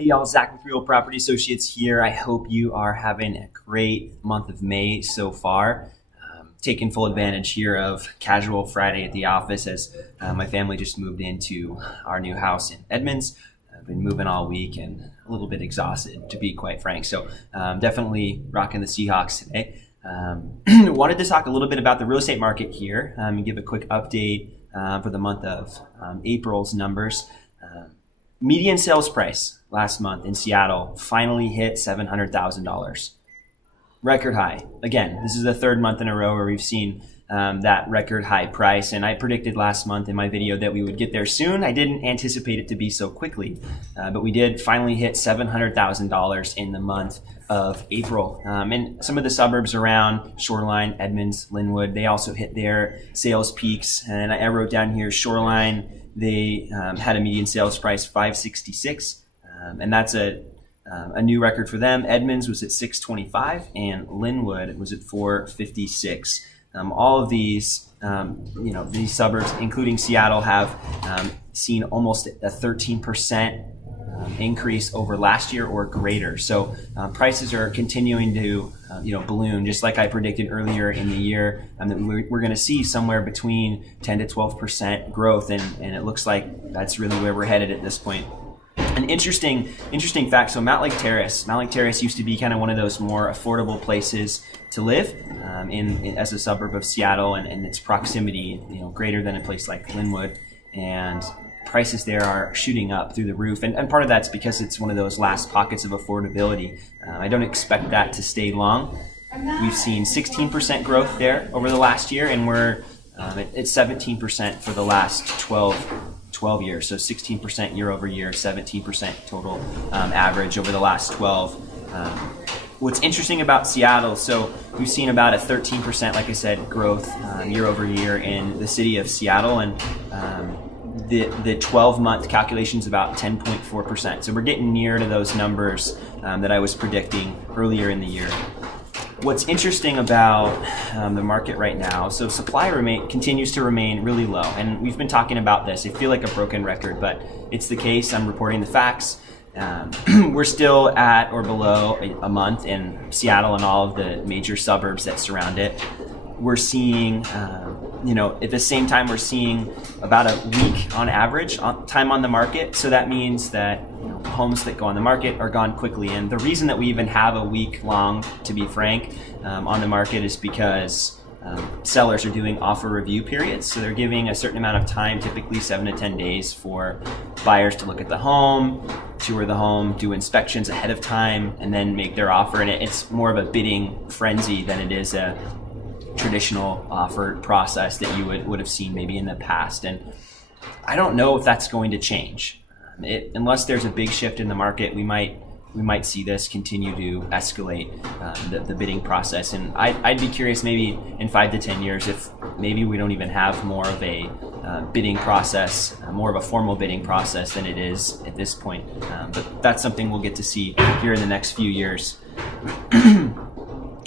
Hey y'all, Zach with Real Property Associates here. I hope you are having a great month of May so far. Taking full advantage here of casual Friday at the office as my family just moved into our new house in Edmonds. I've been moving all week and a little bit exhausted, to be quite frank. So definitely rocking the Seahawks today. Wanted to talk a little bit about the real estate market here and give a quick update for the month of April's numbers. Median sales price last month in Seattle finally hit $700,000. Record high. Again, this is the third month in a row where we've seen that record high price. And I predicted last month in my video that we would get there soon. I didn't anticipate it to be so quickly, but we did finally hit $700,000 in the month of April. And some of the suburbs around Shoreline, Edmonds, Lynnwood, they also hit their sales peaks. And I wrote down here, Shoreline, they had a median sales price $566, and that's a new record for them. Edmonds was at $625, and Lynnwood was at $456. All of these, these suburbs, including Seattle, have seen almost a 13% increase over last year or greater. So prices are continuing to balloon, just like I predicted earlier in the year. That we're going to see somewhere between 10 to 12% growth, and it looks like that's really where we're headed at this point. An interesting fact. So Mount Lake Terrace used to be kind of one of those more affordable places to live as a suburb of Seattle, and its proximity, greater than a place like Lynnwood, and prices there are shooting up through the roof. And part of that's because it's one of those last pockets of affordability. I don't expect that to stay long. We've seen 16% growth there over the last year, and we're at 17% for the last 12 years. So 16% year over year, 17% total average over the last 12. What's interesting about Seattle, so we've seen about a 13%, like I said, growth year over year in the city of Seattle, and the 12-month calculation is about 10.4%. So we're getting near to those numbers that I was predicting earlier in the year. What's interesting about the market right now, so supply continues to remain really low. And we've been talking about this. I feel like a broken record, but it's the case. I'm reporting the facts. We're still at or below a month in Seattle and all of the major suburbs that surround it. We're seeing, at the same time, we're seeing about a week on average time on the market. So that means that homes that go on the market are gone quickly. And the reason that we even have a week long, to be frank, on the market is because sellers are doing offer review periods. So they're giving a certain amount of time, typically 7 to 10 days, for buyers to look at the home, tour the home, do inspections ahead of time, and then make their offer. And it's more of a bidding frenzy than it is a traditional offer process that you would have seen maybe in the past. And I don't know if that's going to change. Unless there's a big shift in the market, we might see this continue to escalate, the bidding process. And I'd be curious, maybe in 5 to 10 years, if maybe we don't even have more of a bidding process, more of a formal bidding process than it is at this point. But that's something we'll get to see here in the next few years.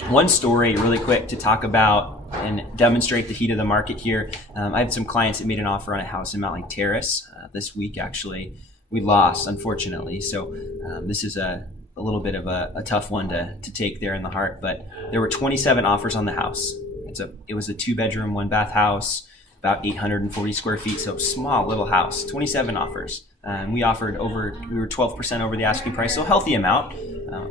One story really quick to talk about and demonstrate the heat of the market here. I had some clients that made an offer on a house in Mount Lake Terrace this week, actually. We lost, unfortunately. So this is a little bit of a tough one to take there in the heart. But there were 27 offers on the house. It was a 2-bedroom, 1-bath house, about 840 square feet. So small little house, 27 offers. We were 12% over the asking price, so a healthy amount.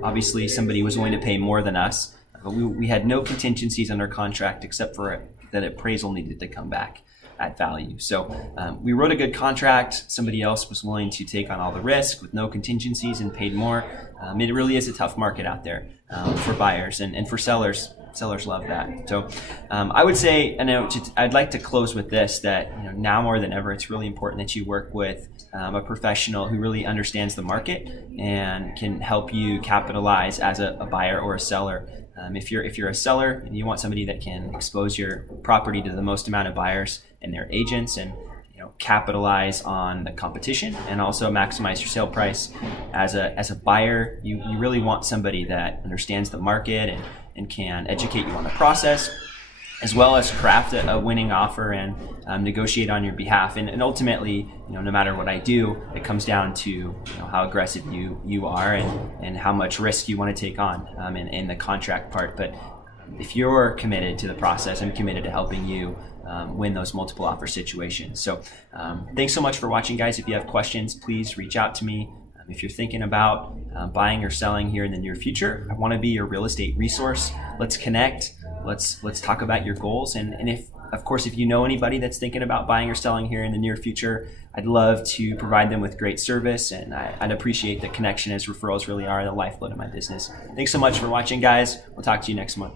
Obviously, somebody was willing to pay more than us. But we had no contingencies under contract except for that appraisal needed to come back at value. So we wrote a good contract. Somebody else was willing to take on all the risk with no contingencies and paid more. It really is a tough market out there for buyers and for sellers. Sellers love that. So I would say, and I'd like to close with this, that now more than ever, it's really important that you work with a professional who really understands the market and can help you capitalize as a buyer or a seller. If you're a seller and you want somebody that can expose your property to the most amount of buyers and their agents, and capitalize on the competition and also maximize your sale price as a buyer, you really want somebody that understands the market and can educate you on the process, as well as craft a winning offer and negotiate on your behalf. And ultimately, no matter what I do, it comes down to how aggressive you are and how much risk you want to take on in the contract part. But if you're committed to the process, I'm committed to helping you win those multiple offer situations. So thanks so much for watching, guys. If you have questions, please reach out to me. If you're thinking about buying or selling here in the near future, I want to be your real estate resource. Let's connect. Let's talk about your goals. And if you know anybody that's thinking about buying or selling here in the near future, I'd love to provide them with great service. And I'd appreciate the connection, as referrals really are the lifeblood of my business. Thanks so much for watching, guys. We'll talk to you next month.